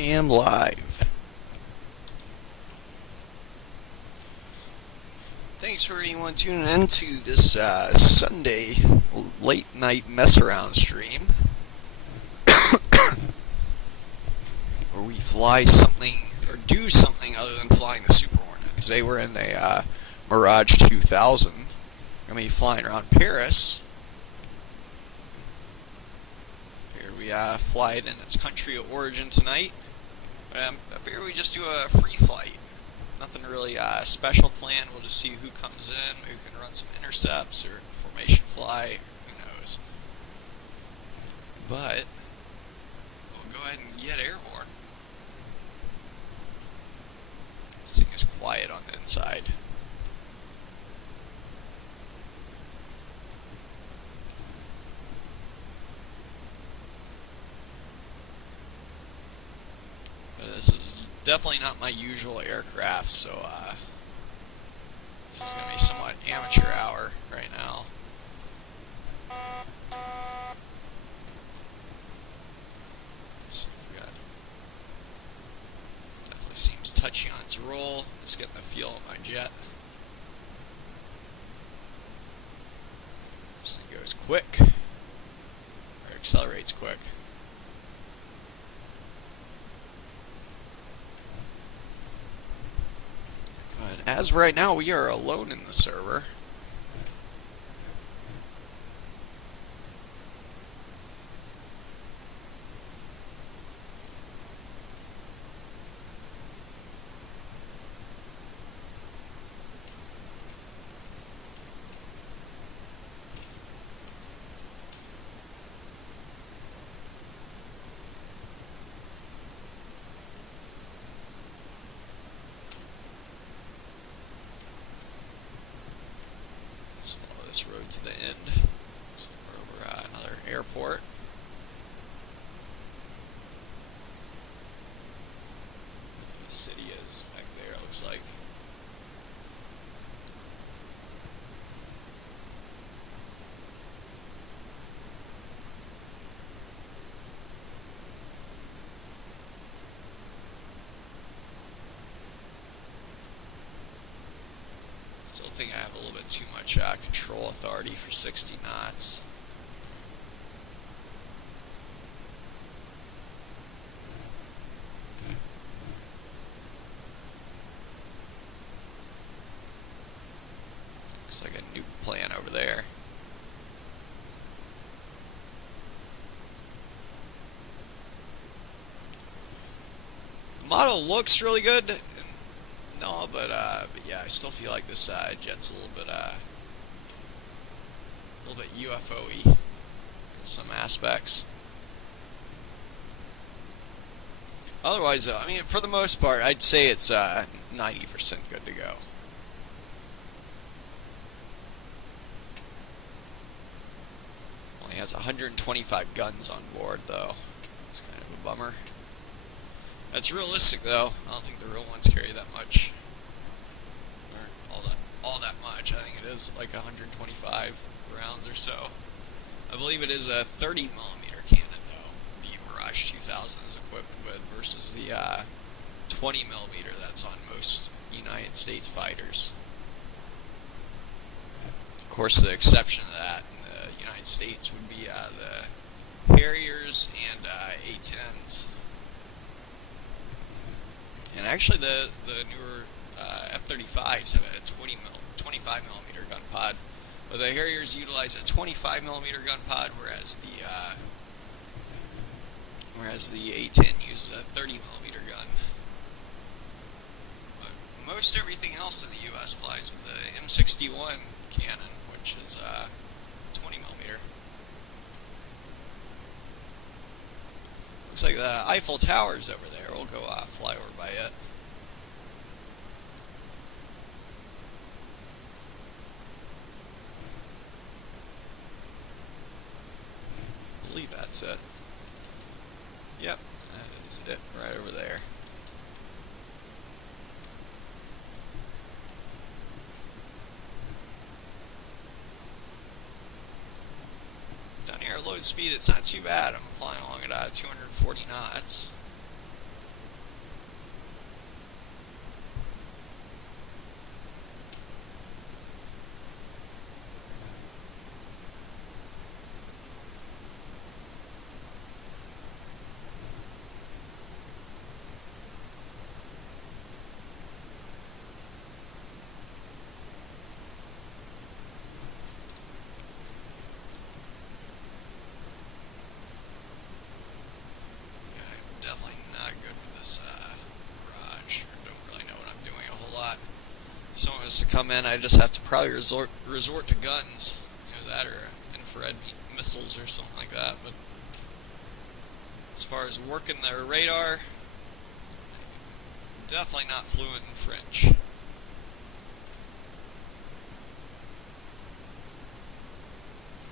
am live. Thanks for anyone tuning in to this Sunday late night mess around stream where we fly something or do something other than flying the Super Hornet. Today we're in a Mirage 2000. We're going to be flying around Paris. Here we fly it in its country of origin tonight. But I figure we just do a free flight. Nothing really special planned. We'll just see who comes in. Maybe we can run some intercepts or formation fly. Who knows? But we'll go ahead and get airborne. This thing is quiet on the inside. But this is definitely not my usual aircraft, so this is going to be somewhat amateur hour right now. Let's see if we got. It definitely seems touchy on its roll. Just getting the feel of my jet. This thing goes quick, or accelerates quick. As of right now, we are alone in the server. This road to the end. So we're over another airport. The city is back there, it looks like. Still think I have a little bit too much control authority for 60 knots. Looks like a nuke plan over there. The model looks really good. No, but yeah, I still feel like this jet's a little bit UFO-y in some aspects. Otherwise, I mean, for the most part, I'd say it's 90% good to go. Only has 125 guns on board, though. It's kind of a bummer. That's realistic, though. I don't think the real ones carry that much, or all that much. I think it is like 125 rounds or so. I believe it is a 30mm cannon, though. The Mirage 2000 is equipped with versus the 20mm that's on most United States fighters. Of course, the exception to that in the United States would be the Harriers and A-10s. And actually, the newer F-35s have a 25mm gun pod, but the Harriers utilize a 25mm gun pod, whereas the A-10 uses a 30mm gun. But most everything else in the U.S. flies with the M61 cannon, which is 20mm. Looks like the Eiffel Tower's over there. We'll go fly over by it. I believe that's it. Yep, that is it right over there. Down here at low speed, it's not too bad. I'm flying along at 240 knots. to come in, I just have to probably resort to guns, that or infrared missiles or something like that. But as far as working their radar, definitely not fluent in French.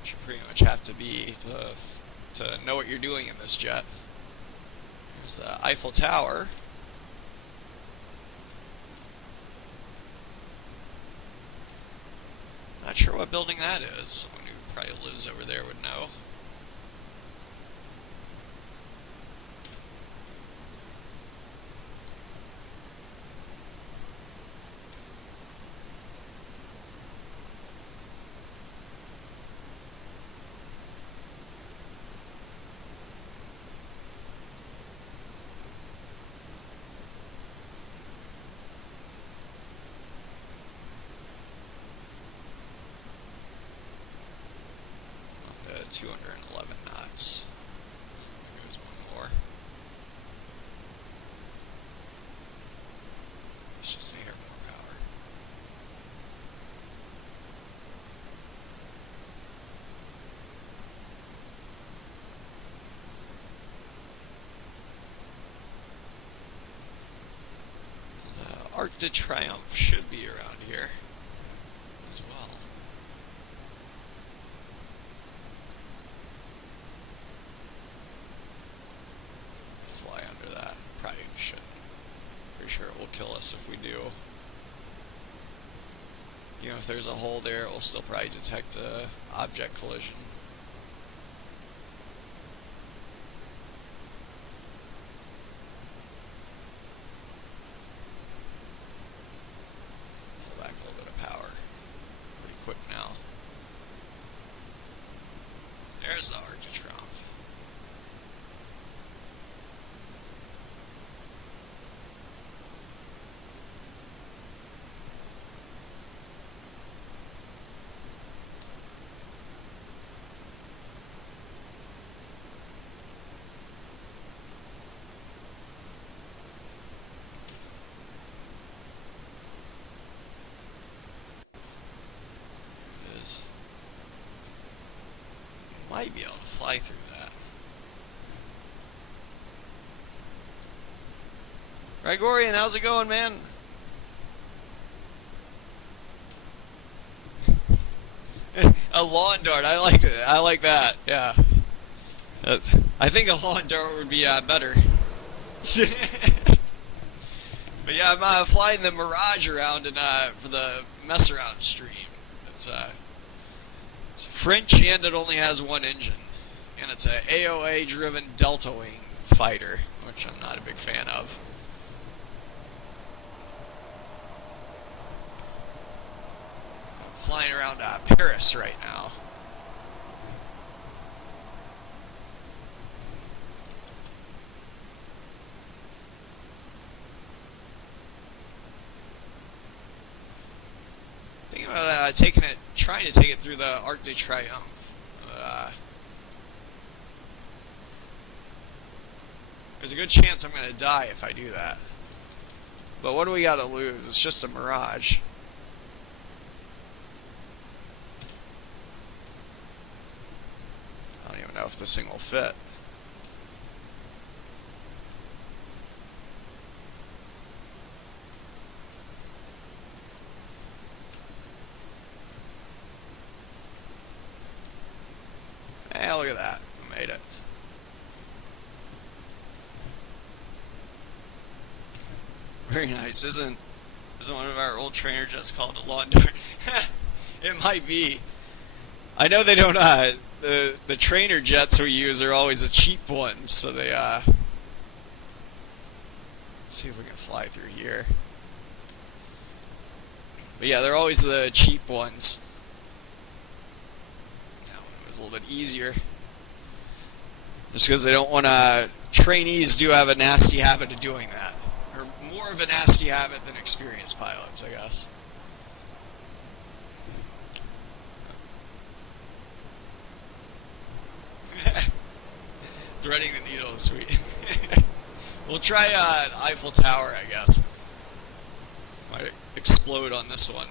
Which you pretty much have to be to know what you're doing in this jet. Here's the Eiffel Tower. Not sure what building that is. Someone who probably lives over there would know. Up to 211 knots. Here's one more. It's just a hair more power. Arc de Triomphe should be around here as well. Fly under that. Probably shouldn't. Pretty sure it will kill us if we do. You know, if there's a hole there, it will still probably detect a object collision. Pull back a little bit of power. Pretty quick now. There's the Arc de Triomphe. Might be able to fly through that. Gregorian, how's it going, man? A lawn dart, I like it. I like that. Yeah. I think a lawn dart would be better. But yeah, I'm flying the Mirage around and for the mess around stream. It's French, and it only has one engine, and it's a AOA driven Delta Wing fighter, which I'm not a big fan of. I'm flying around Paris right now. Thinking about trying to take it through the Arc de Triomphe. There's a good chance I'm going to die if I do that. But what do we got to lose? It's just a Mirage. I don't even know if this thing will fit. Hey, look at that. We made it. Very nice. Isn't one of our old trainer jets called a lawn dart? It might be. I know they don't, the trainer jets we use are always the cheap ones, so they, let's see if we can fly through here. But yeah, they're always the cheap ones. That one was a little bit easier. Just because they don't want to, trainees do have a nasty habit of doing that. Or more of a nasty habit than experienced pilots, I guess. Threading the needle is sweet. We'll try Eiffel Tower, I guess. Might explode on this one.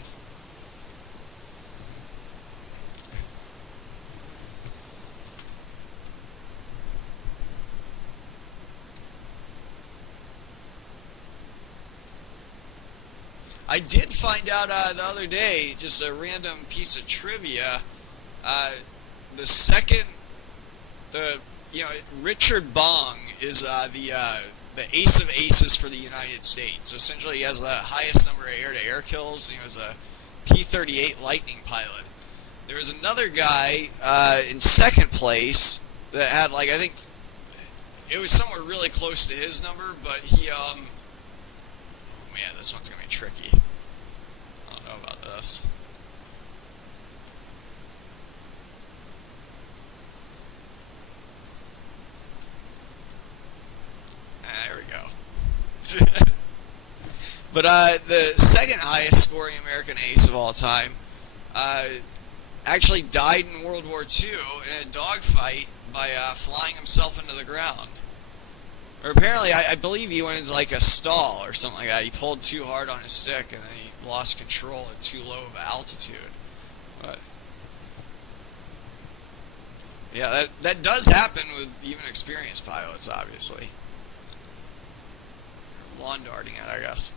I did find out the other day, just a random piece of trivia. Uh, the second, the you know, Richard Bong is the ace of aces for the United States. So essentially, he has the highest number of air-to-air kills. He was a P-38 Lightning pilot. There was another guy in second place that had, like, I think it was somewhere really close to his number, but he oh man, this one's gonna be tricky. I don't know about this. There we go. But the second highest scoring American ace of all time actually died in World War II in a dogfight by flying himself into the ground. Or apparently, I believe he went into like a stall or something like that. He pulled too hard on his stick and then he lost control at too low of altitude. But yeah, that does happen with even experienced pilots, obviously. Lawn darting it, I guess.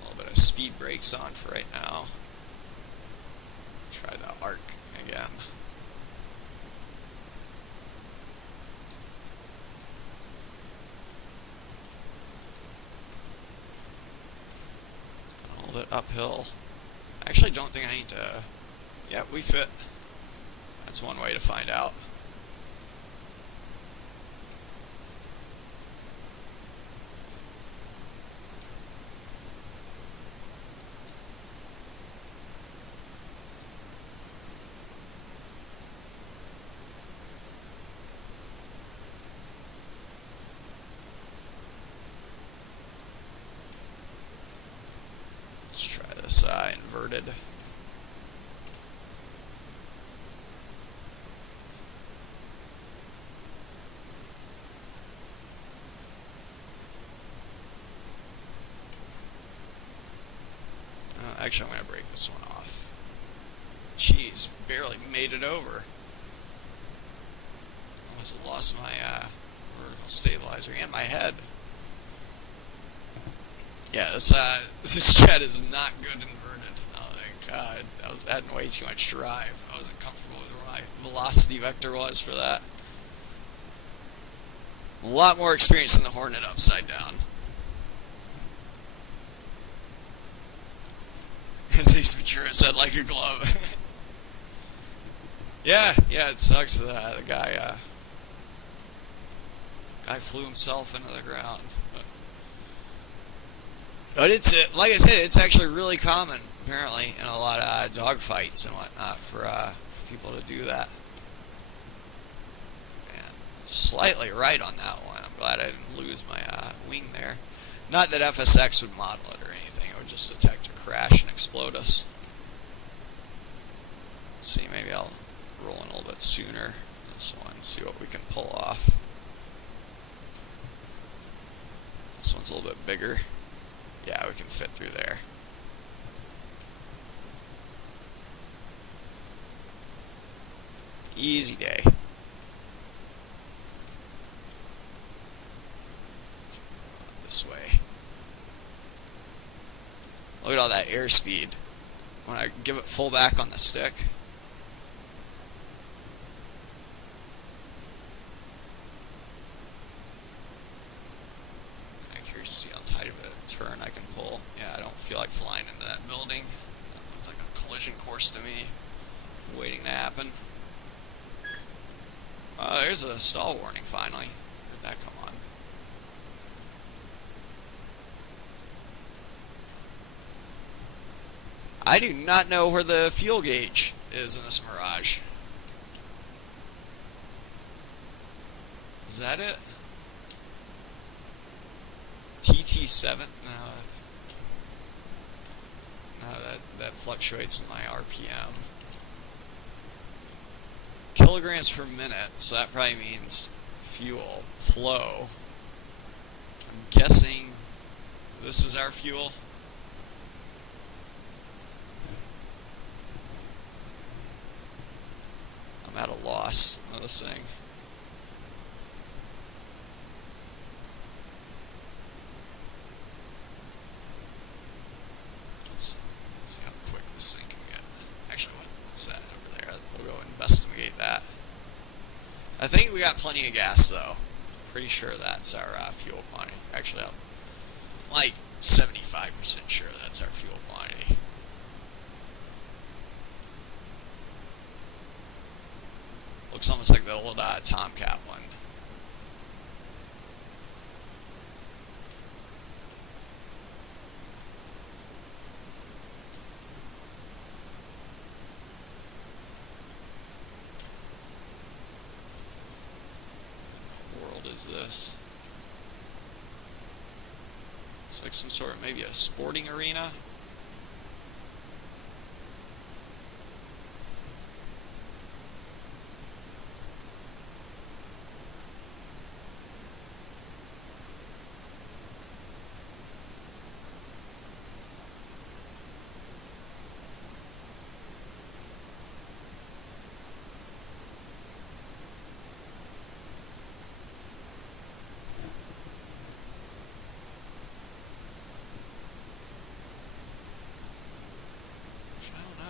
A little bit of speed brakes on for right now. Try the arc again. A little bit uphill. I actually don't think I need to... Yeah, we fit. That's one way to find out. Let's try this inverted. Actually, I'm going to break this one off. Jeez, barely made it over. Almost lost my vertical stabilizer and my head. Yeah, this jet is not good inverted. Oh, thank God. I was adding way too much drive. I wasn't comfortable with where my velocity vector was for that. A lot more experience than the Hornet upside down. As Ace Ventura said, like a glove. yeah, it sucks. The guy flew himself into the ground. But it's like I said, it's actually really common apparently in a lot of dogfights and whatnot for people to do that. Man, slightly right on that one. I'm glad I didn't lose my wing there. Not that FSX would model it or anything. It would just detect a crash and explode us. Let's see, maybe I'll roll in a little bit sooner this one, see what we can pull off. This one's a little bit bigger. Yeah, we can fit through there. Easy day. This way. Look at all that airspeed. When I give it full back on the stick. I'm curious to see how tight of a turn I can pull. Yeah, I don't feel like flying into that building. It's like a collision course to me, waiting to happen. There's a stall warning finally. Where'd that come on? I do not know where the fuel gauge is in this Mirage. Is that it? TT7? No, that fluctuates in my RPM. Kilograms per minute, so that probably means fuel flow. I'm guessing this is our fuel. I'm at a loss on this thing. I think we got plenty of gas, though. Pretty sure that's our fuel quantity. Actually, I'm like 75% sure that's our fuel quantity. Looks almost like the old Tomcat one. What world is this? It's like some sort of maybe a sporting arena.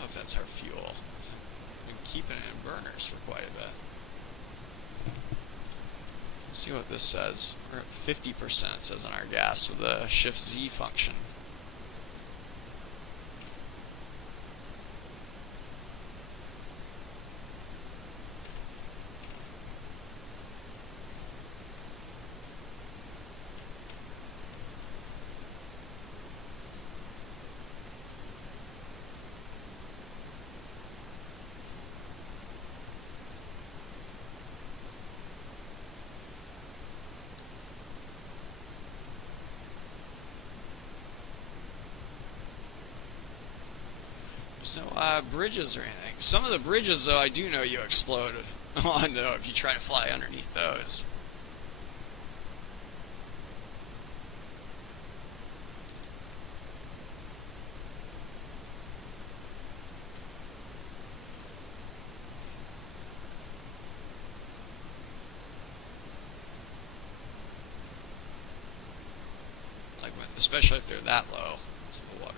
If that's our fuel. So we've been keeping it in burners for quite a bit. Let's see what this says. We're at 50%, it says on our gas with the Shift Z function. There's no bridges or anything. Some of the bridges, though, I do know you explode on, though, if you try to fly underneath those. Like, especially if they're that low into the water.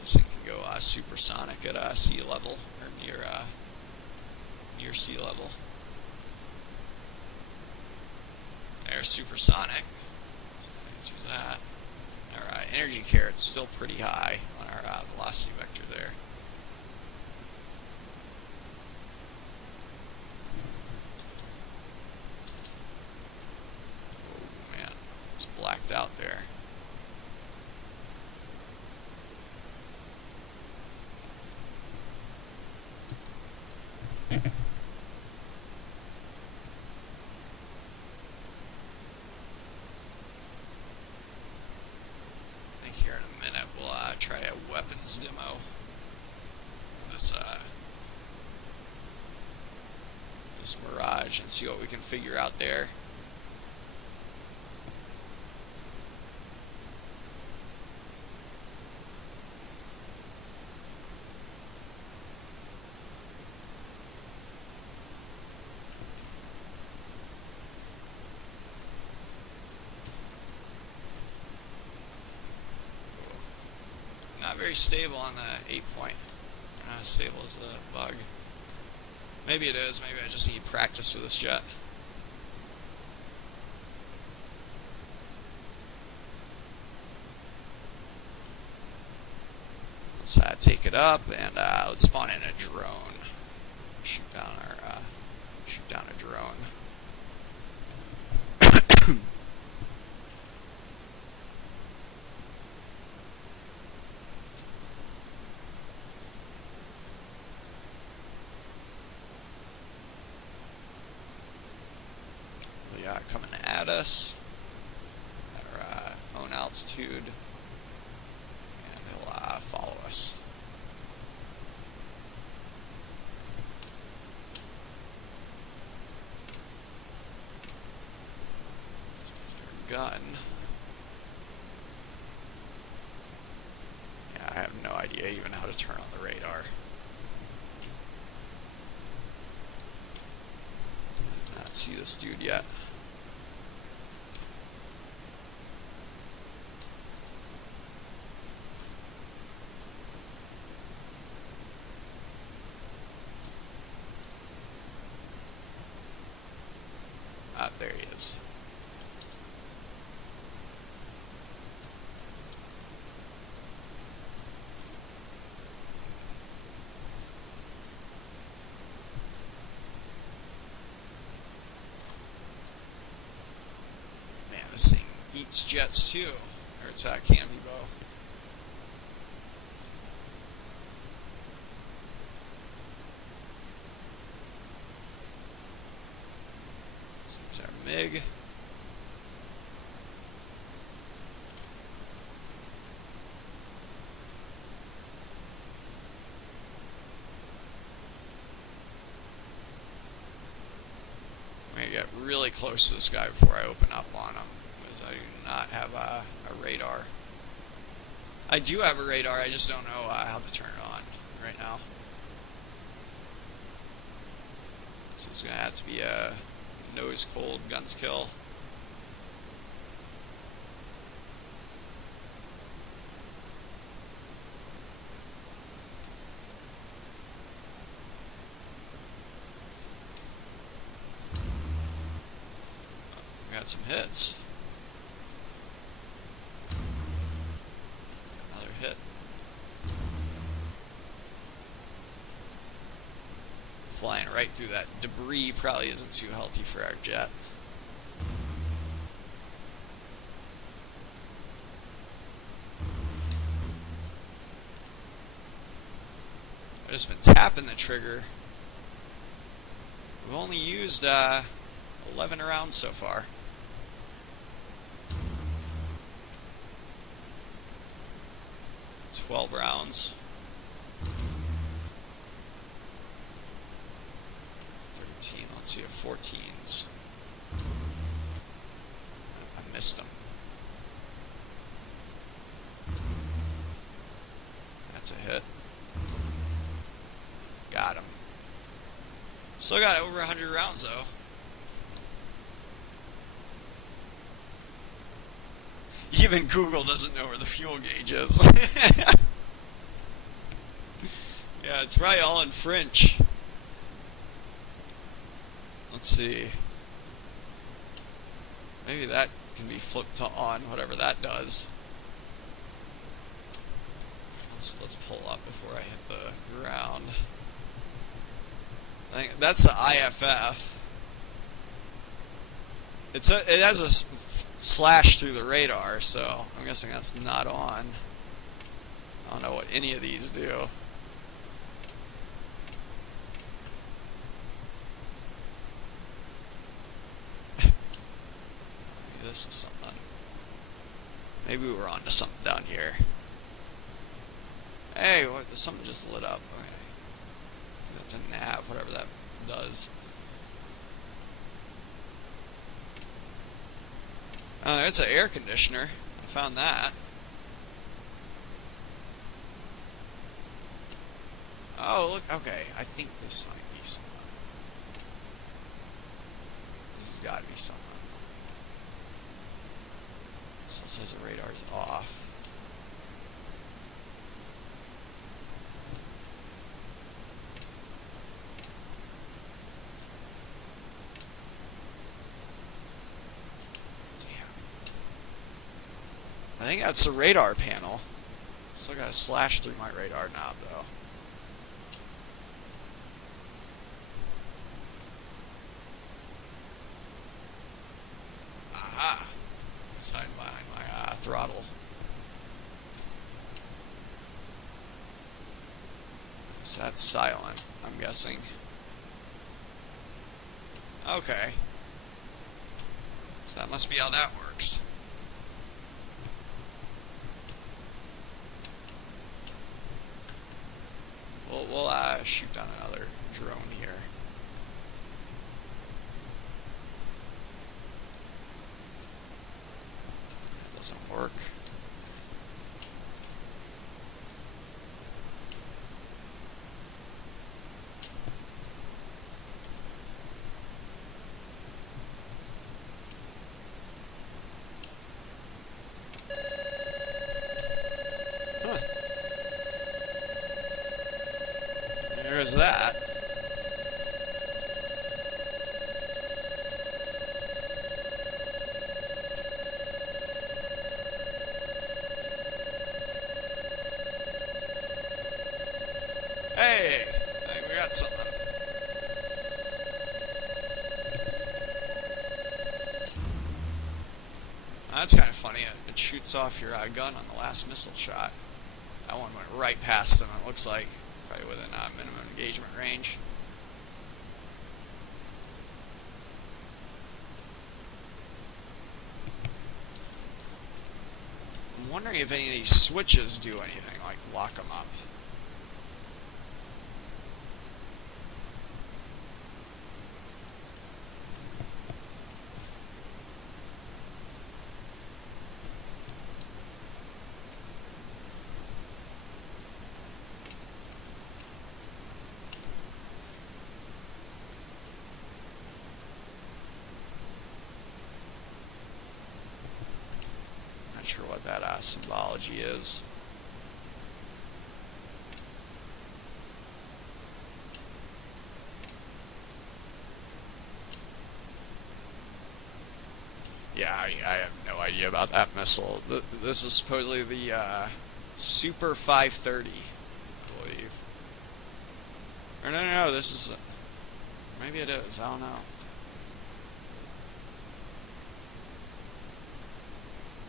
This thing can go supersonic at sea level, or near sea level. There's supersonic. So answers that. Our energy carrot's still pretty high on our velocity vector there. Oh man, it's blacked out there. Here in a minute, we'll try a weapons demo. This Mirage and see what we can figure out there. Not very stable on the 8-point. Not as stable as the bug. Maybe it is. Maybe I just need practice with this jet. Let's take it up and let's spawn in a drone. Shoot down a drone. Coming at us at our own altitude, and he'll follow us. Gun. Yeah, I have no idea even how to turn on the radar. Not see this dude yet. eats jets too. Or it's canopy bow. So there's our MiG. I'm going to get really close to this guy before I open up on him, because I do not have a radar. I do have a radar, I just don't know how to turn it on right now. So it's going to have to be a nose cold guns kill. Got some hits. Another hit. Flying right through that debris probably isn't too healthy for our jet. I've just been tapping the trigger. We've only used 11 rounds so far. $12 rounds. 13. Let's see, 14s. I missed them. That's a hit. Got him. Still got over 100 rounds though. Even Google doesn't know where the fuel gauge is. Yeah, it's probably all in French. Let's see. Maybe that can be flipped to on, whatever that does. Let's pull up before I hit the ground. I think that's the IFF. It has a slash through the radar, so I'm guessing that's not on. I don't know what any of these do. Maybe this is something. Maybe we're onto something down here. Hey, what, something just lit up. Okay. That's a nav, whatever that does. It's an air conditioner. I found that. Oh, look. Okay, I think this might be something. This has got to be something. It still says the radar's off. I think that's the radar panel. Still got a slash through my radar knob though. Aha! It's hiding behind my throttle. So that's silent, I'm guessing. Okay. So that must be how that works. We'll shoot down another drone here. That doesn't work. There's that. Hey, I think we got something. That's kind of fun. it shoots off your gun on the last missile shot. That one went right past him, it looks like. Probably within minimum engagement range. I'm wondering if any of these switches do anything, like lock them up. Not sure what that symbology is. Yeah, I have no idea about that missile. This is supposedly the Super 530, I believe. Or no, this is... maybe it is, I don't know.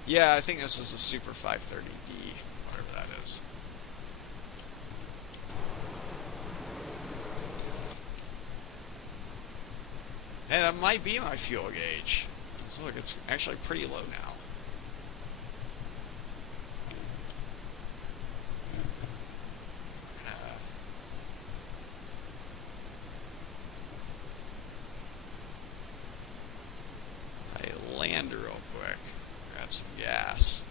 Yeah, I think this is the Super 530D, whatever that is. Hey, that might be my fuel gauge. So look, it's actually pretty low now. I land real quick, grab some gas.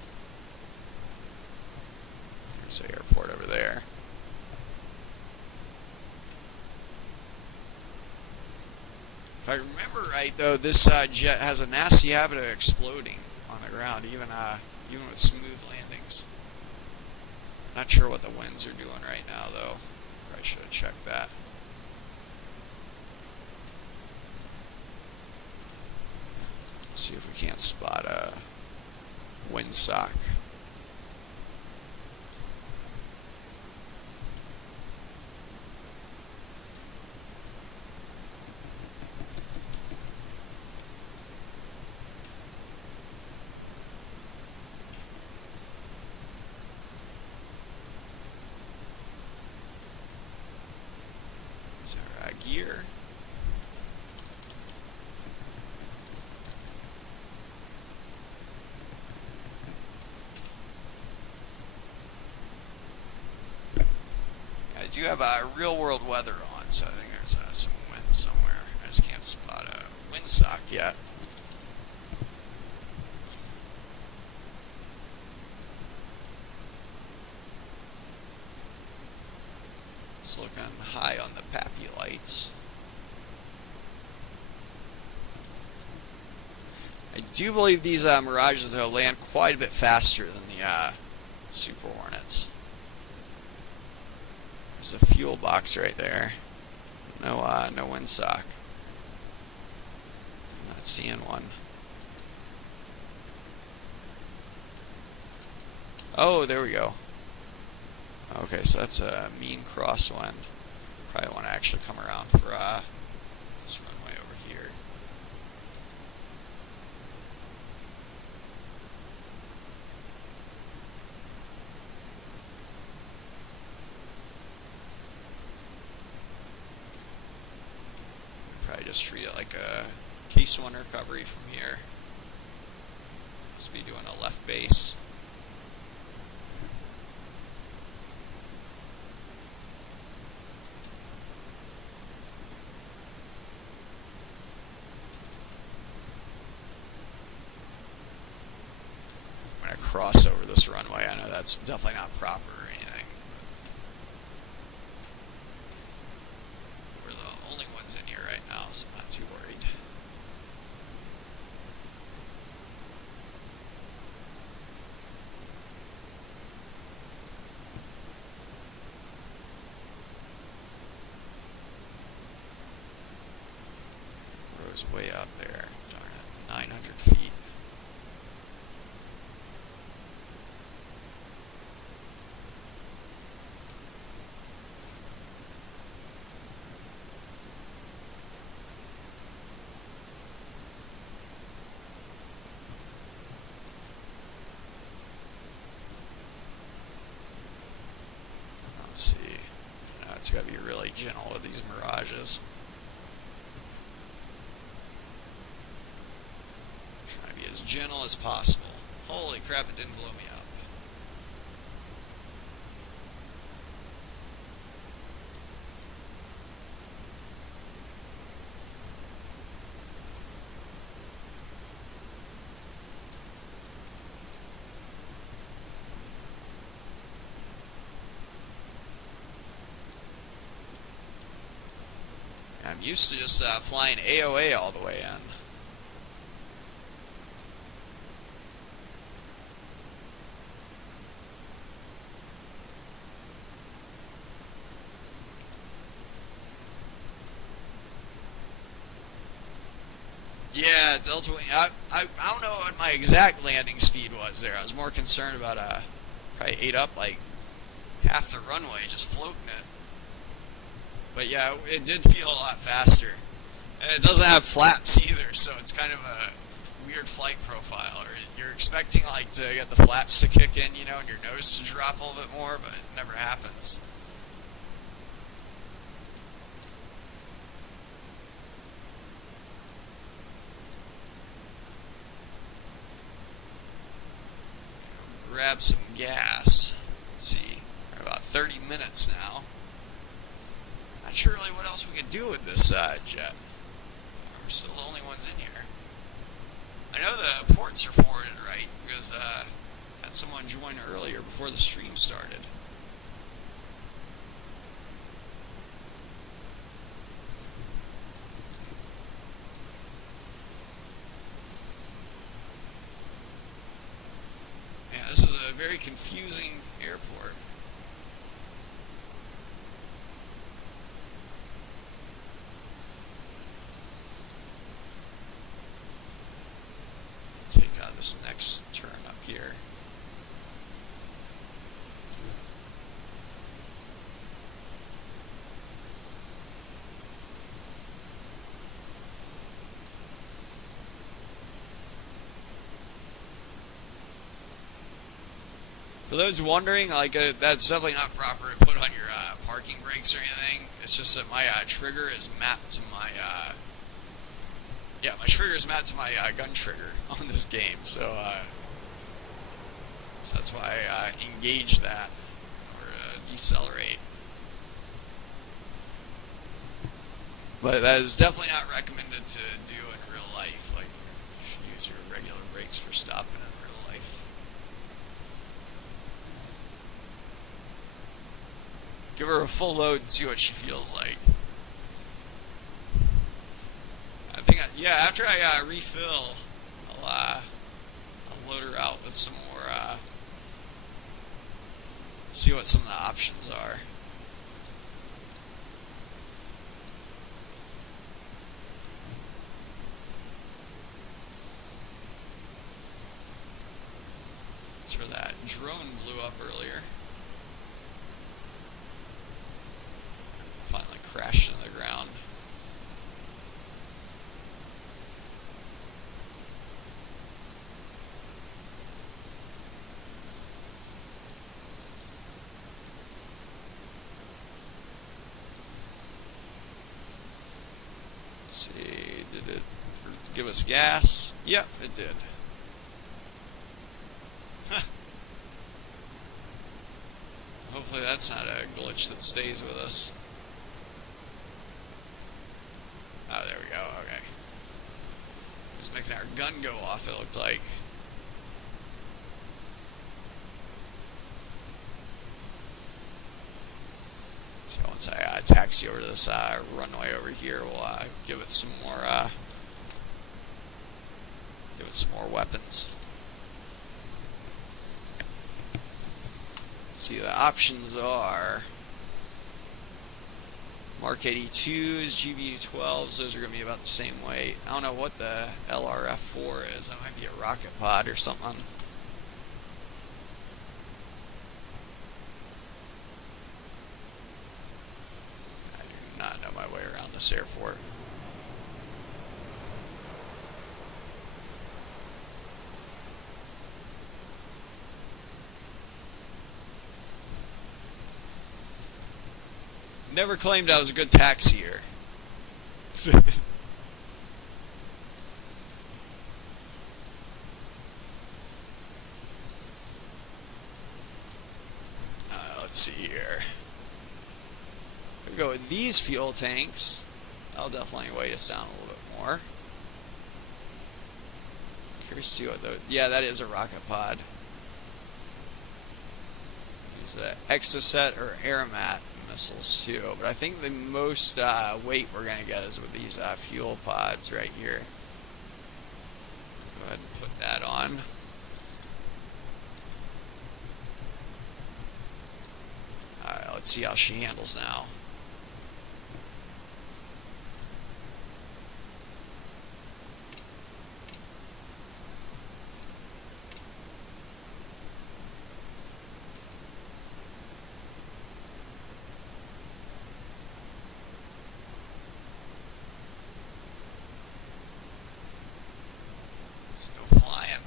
There's the airport over there. If I remember right, though, this jet has a nasty habit of exploding on the ground, even with smooth landings. Not sure what the winds are doing right now, though. Probably should have checked that. Let's see if we can't spot a windsock. Is our gear? I do have real world weather on, so I think there's some wind somewhere. I just can't spot a windsock yet. It's looking high on the pappy lights. I do believe these Mirages will land quite a bit faster than the Super Hornets. There's a fuel box right there. No windsock. I'm not seeing one. Oh, there we go. Okay, so that's a mean crosswind. Probably want to actually come around for this runway over here. Probably just treat it like a case one recovery from here. Just be doing a left base. Cross over this runway. I know that's definitely not proper or anything. We're the only ones in here right now, so I'm not too worried. Rose way up there. Darn it. 900 feet. pilot's got to be really gentle with these Mirages. Trying to be as gentle as possible. Holy crap, it didn't blow me up. I'm used to just flying AOA all the way in. Yeah, Delta Wing. I don't know what my exact landing speed was there. I was more concerned about probably ate up like half the runway just floating it. But yeah, it did feel a lot faster. And it doesn't have flaps either, so it's kind of a weird flight profile. Or you're expecting like to get the flaps to kick in, you know, and your nose to drop a little bit more, but it never happens. Grab some gas. Let's see. We're about 30 minutes now. Not sure really what else we can do with this jet. We're still the only ones in here. I know the ports are forwarded right because I had someone join earlier before the stream started. Yeah, this is a very confusing airport. Take out this next turn up here. For those wondering, like that's definitely not proper to put on your parking brakes or anything. It's just that my trigger is mapped to my my trigger is mapped to my gun trigger on this game, so that's why I engage that or decelerate. But that is definitely not recommended to do in real life. Like, you should use your regular brakes for stopping in real life. Give her a full load and see what she feels like. I think, after I refill, I'll load her out with some more, see what some of the options are. That's where that drone blew up earlier. Finally crashed into the ground. Let's see, did it give us gas? Yep, it did. Hopefully that's not a glitch that stays with us. Oh, there we go, okay. Just making our gun go off, it looked like. So once I taxi over to this runway over here, we'll give it some more weapons. See, the options are Mark 82s, GBU-12s, those are going to be about the same weight. I don't know what the LRF-4 is. That might be a rocket pod or something. I do not know my way around this airport. Never claimed I was a good taxier. Let's see here. We'll go with these fuel tanks. That'll definitely weigh us down a little bit more. Curious to see what those... Yeah, that is a rocket pod. These are Exocet or Aeromat missiles too, but I think the most weight we're going to get is with these fuel pods right here. Go ahead and put that on. Alright, let's see how she handles now. Let's go flying.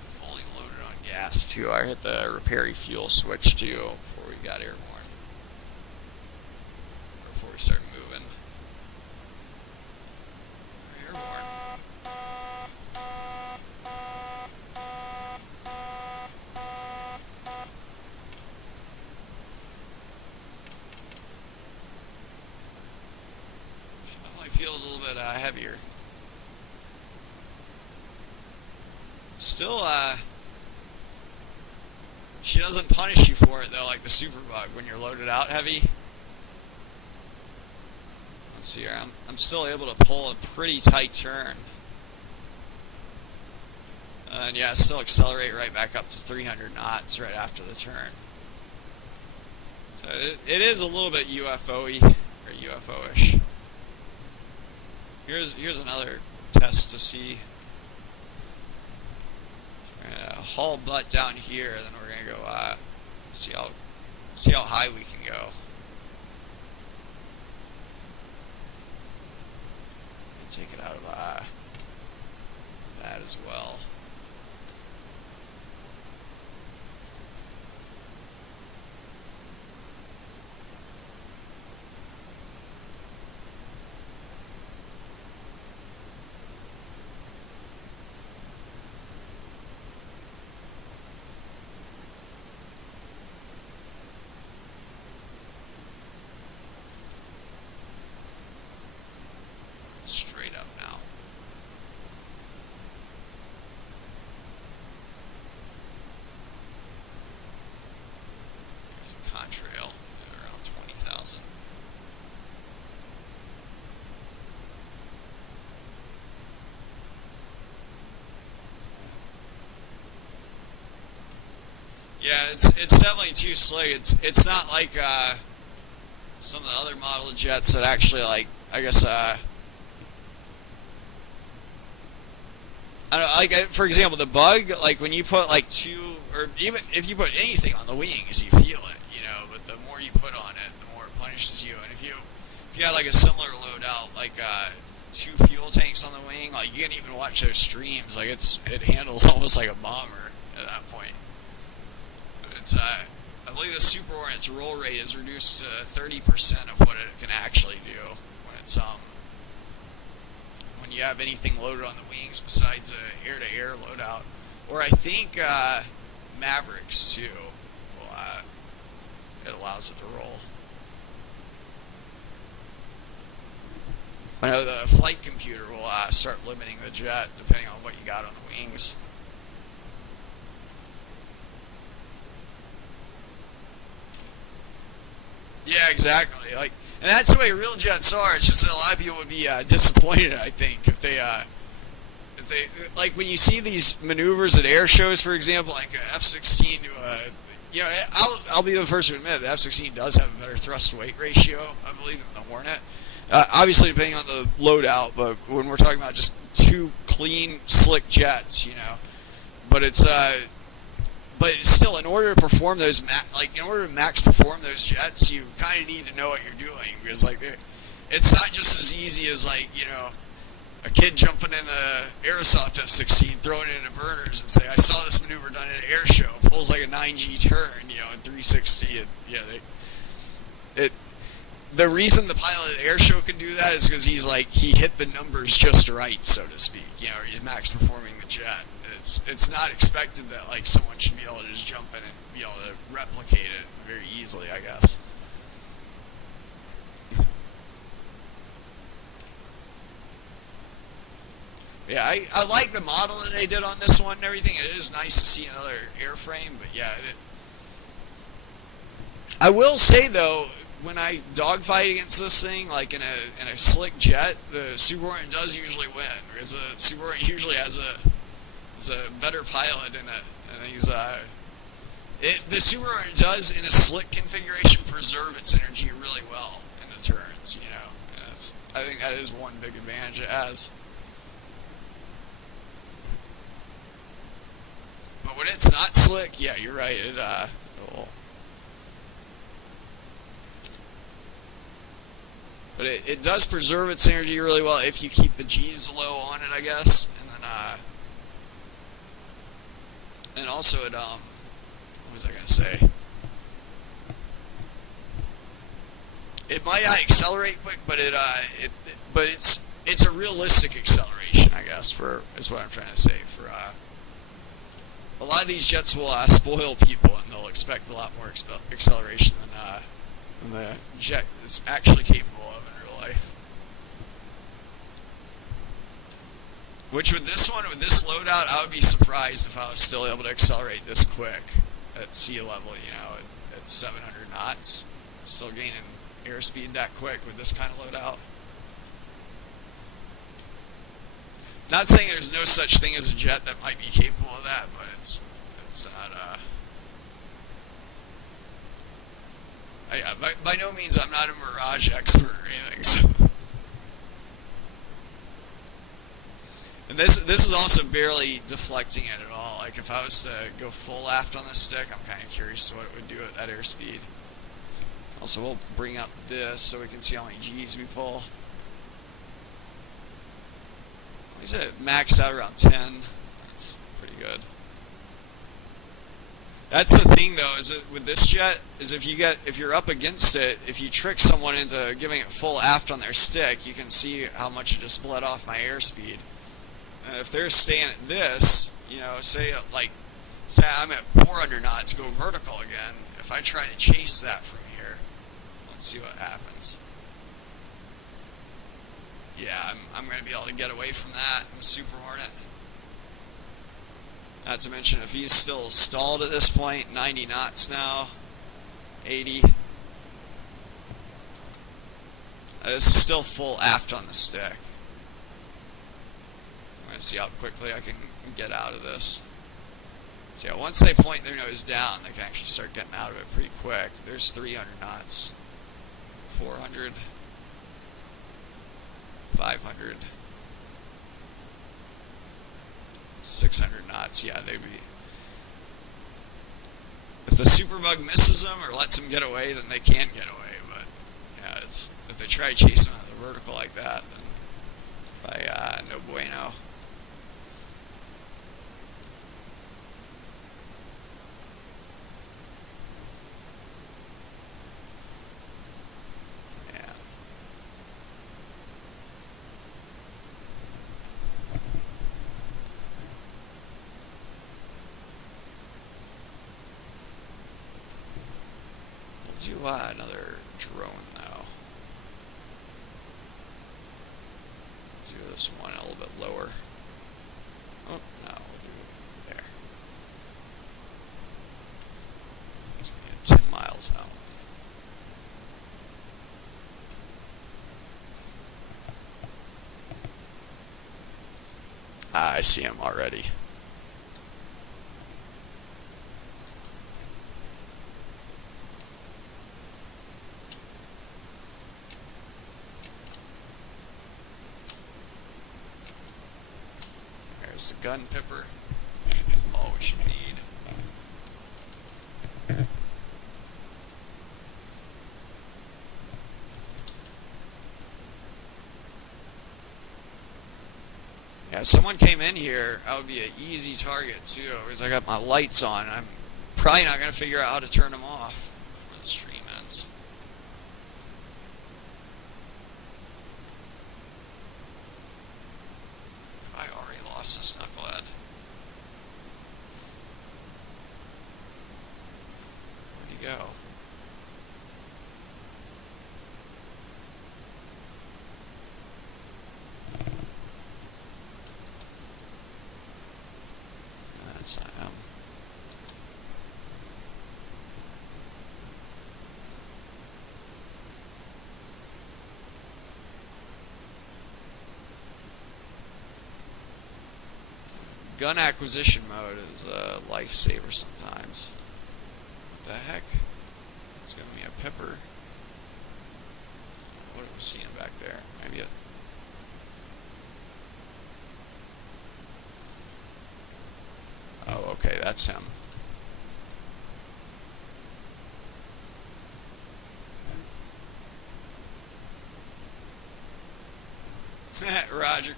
Fully loaded on gas too. I hit the repair fuel switch too before we got airborne. Or before we started moving. We're airborne. Feels a little bit heavier. Still, she doesn't punish you for it though, like the Superbug when you're loaded out heavy. Let's see here. I'm still able to pull a pretty tight turn. And yeah, still accelerate right back up to 300 knots right after the turn. So it is a little bit UFO-y or UFO-ish. Here's another test to see. We're gonna haul butt down here, and then we're gonna go see how high we can go. Take it out of that as well. Straight up now. There's a contrail at around 20,000. Yeah, it's definitely too slick. It's not like some of the other model jets that actually, like, I guess I don't know, like, for example, the Bug, like, when you put, like, two, or even if you put anything on the wings, you feel it, you know, but the more you put on it, the more it punishes you. And if you had, like, a similar loadout, like, two fuel tanks on the wing, like, you can even watch those streams, like, it handles almost like a bomber at that point. But it's, I believe the Super Hornet's roll rate is reduced to 30% of what it can actually do when it's, when you have anything loaded on the wings besides a air-to-air loadout. Or I think Mavericks too. Will, it allows it to roll. I know the flight computer will start limiting the jet depending on what you got on the wings. Yeah, exactly. Like, and that's the way real jets are. It's just that a lot of people would be disappointed, I think, if they, like, when you see these maneuvers at air shows, for example, like a F-16 to a, you know, I'll be the first to admit the F-16 does have a better thrust-to-weight ratio, I believe, than the Hornet. Obviously, depending on the loadout, but when we're talking about just two clean, slick jets, you know, but it's still, in order to perform those, in order to max perform those jets, you kind of need to know what you're doing, because, like, it's not just as easy as, like, you know, a kid jumping in a Aerosoft F-16, throwing it into burners, and say, "I saw this maneuver done in an air show." Pulls like a 9G turn, in 360, and the reason the pilot of the air show can do that is because he hit the numbers just right, so to speak. Or he's max performing the jet. It's not expected that someone should be able to just jump in and be able to replicate it very easily, I guess. Yeah, I like the model that they did on this one and everything. It is nice to see another airframe, but yeah, I will say though, when I dogfight against this thing, like in a slick jet, the Super Hornet does usually win, because the Super Hornet usually has a better pilot and he's the Super Hornet does in a slick configuration preserve its energy really well in the turns, And I think that is one big advantage it has. But when it's not slick, yeah, you're right. It will. But it does preserve its energy really well if you keep the G's low on it, I guess. And then and also it what was I gonna say? It might not accelerate quick, but it's a realistic acceleration, I guess. Is what I'm trying to say. A lot of these jets will spoil people, and they'll expect a lot more acceleration than the jet is actually capable of in real life. Which with this loadout, I would be surprised if I was still able to accelerate this quick at sea level, at 700 knots. Still gaining airspeed that quick with this kind of loadout. Not saying there's no such thing as a jet that might be capable of that, but it's not. By no means I'm not a Mirage expert or anything. So. And this is also barely deflecting it at all. Like if I was to go full aft on this stick, I'm kind of curious what it would do at that airspeed. Also, we'll bring up this so we can see how many G's we pull. He's at maxed out around 10. That's pretty good. That's the thing, though, is that with this jet, is if you're up against it, if you trick someone into giving it full aft on their stick, you can see how much it just bled off my airspeed. And if they're staying at this, say I'm at 400 knots, go vertical again. If I try to chase that from here, let's see what happens. Yeah, I'm going to be able to get away from that in the Super Hornet. Not to mention, if he's still stalled at this point, 90 knots now, 80. This is still full aft on the stick. I'm going to see how quickly I can get out of this. So yeah, once they point their nose down, they can actually start getting out of it pretty quick. There's 300 knots, 400. 500, 600 knots. Yeah, they'd be. If the Superbug misses them or lets them get away, then they can get away. But yeah, if they try to chase them at the vertical like that, then no bueno. Do another drone though. Do this one a little bit lower. Oh no, we'll do it there. 10 miles out. I see him already. There's the gun pipper. That's all we should need. Yeah, if someone came in here, I would be an easy target too, because I got my lights on. I'm probably not going to figure out how to turn them off before the stream ends. I already lost this knucklehead. Where'd he go? That's not him. Gun acquisition mode is a lifesaver sometimes. What the heck? It's giving me a pepper. What are we seeing back there? Maybe a... Oh, okay, that's him. Roger.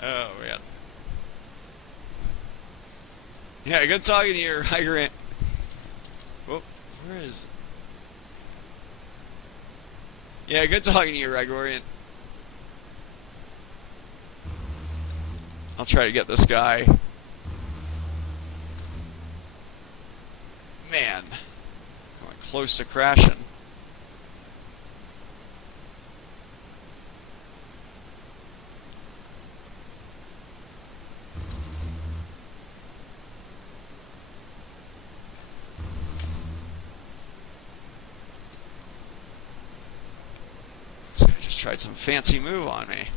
Oh, man. Yeah, good talking to you, Grant. Whoa, where is... Yeah, good talking to you, Rigorian. I'll try to get this guy. Man. Going close to crashing. This guy just tried some fancy move on me.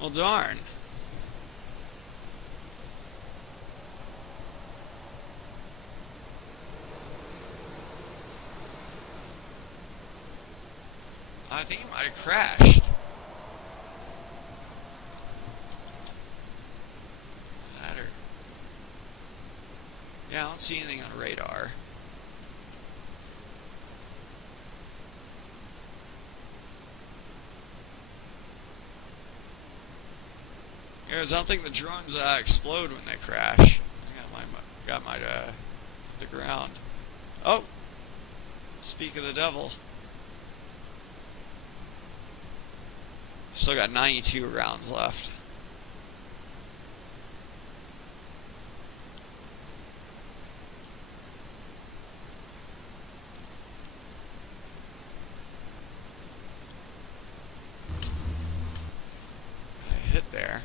Well, darn. I think he might have crashed. That or... Yeah, I don't see anything on radar. I don't think the drones explode when they crash. I think I might hit the ground. Oh! Speak of the devil. Still got 92 rounds left. I hit there.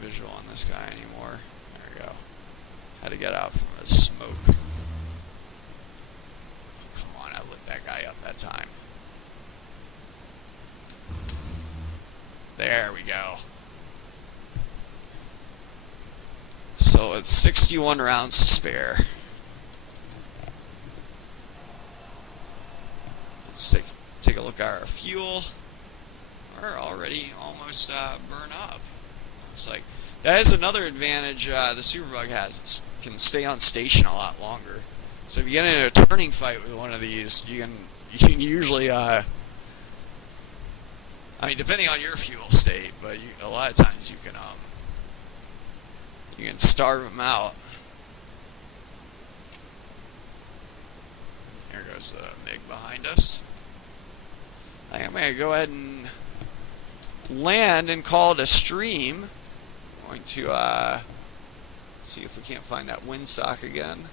Visual on this guy anymore. There we go. Had to get out from the smoke. Oh, come on, I lit that guy up that time. There we go. So it's 61 rounds to spare. Let's take a look at our fuel. We're already almost burn up. Looks like that is another advantage the Superbug has. It can stay on station a lot longer. So if you get in a turning fight with one of these, you can usually I mean, depending on your fuel state, but a lot of times you can starve them out. There goes the MiG behind us. I think I'm gonna go ahead and land and call it a stream. Going to see if we can't find that windsock again.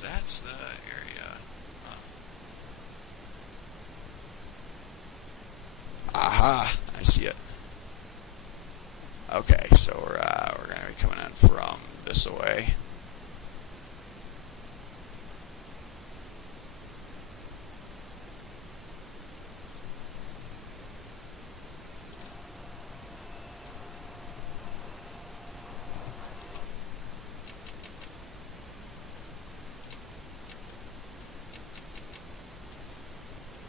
That's the area. Aha! I see it. Okay, so we're gonna be coming in from this way.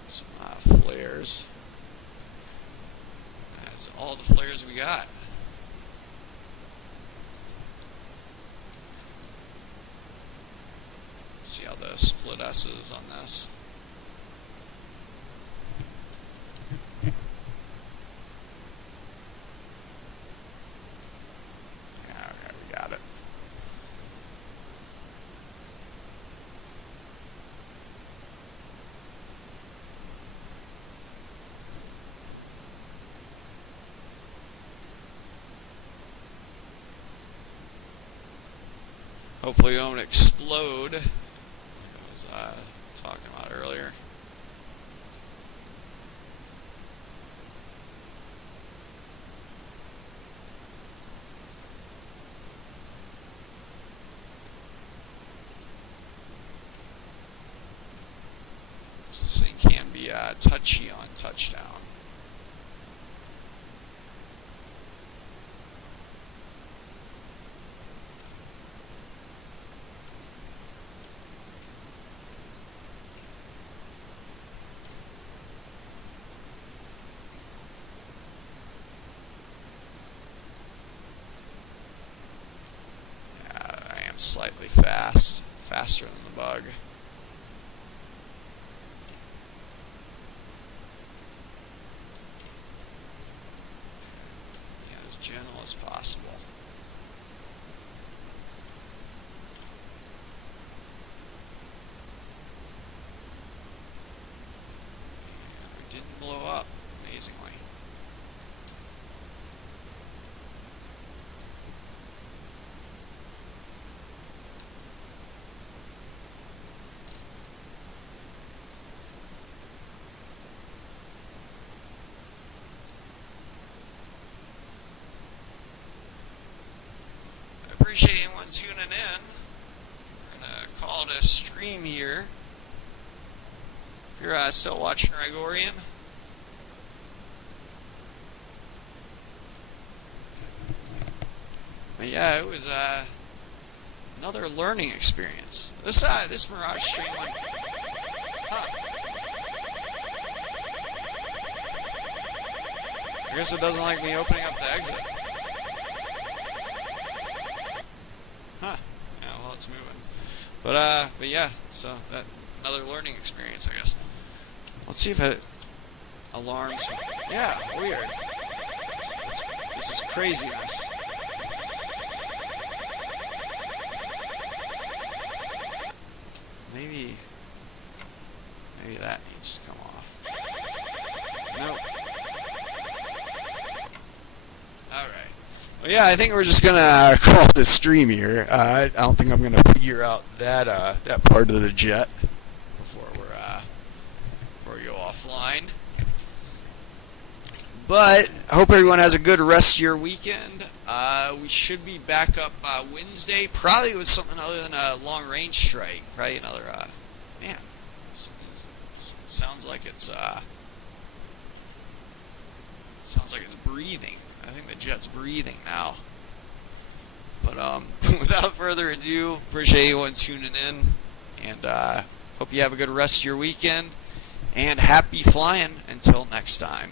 Some flares. That's all the flares we got. See how the split S is on this. Yeah, okay, we got it. Hopefully it don't explode, like I was talking about earlier. This thing can be touchy on touchdown. I am slightly faster than the bug. As gentle as possible. And we didn't blow up, amazingly. Appreciate anyone tuning in. We're gonna call it a stream here. If you're still watching Gregorian. But yeah, it was another learning experience. This Mirage stream went, I guess it doesn't like me opening up the exit. Huh. Yeah, well, it's moving. But yeah, so that another learning experience, I guess. Let's see if it alarms. Yeah, weird. This is craziness. Maybe that needs to come off. Nope. Alright. Well, yeah, I think we're just gonna call this stream here. I don't think I'm gonna figure out that that part of the jet before we go offline. But I hope everyone has a good rest of your weekend. We should be back up Wednesday, probably with something other than a long range strike. Probably another man. Sounds like it's breathing. I think the jet's breathing now. But without further ado, appreciate everyone tuning in, and hope you have a good rest of your weekend. And happy flying until next time.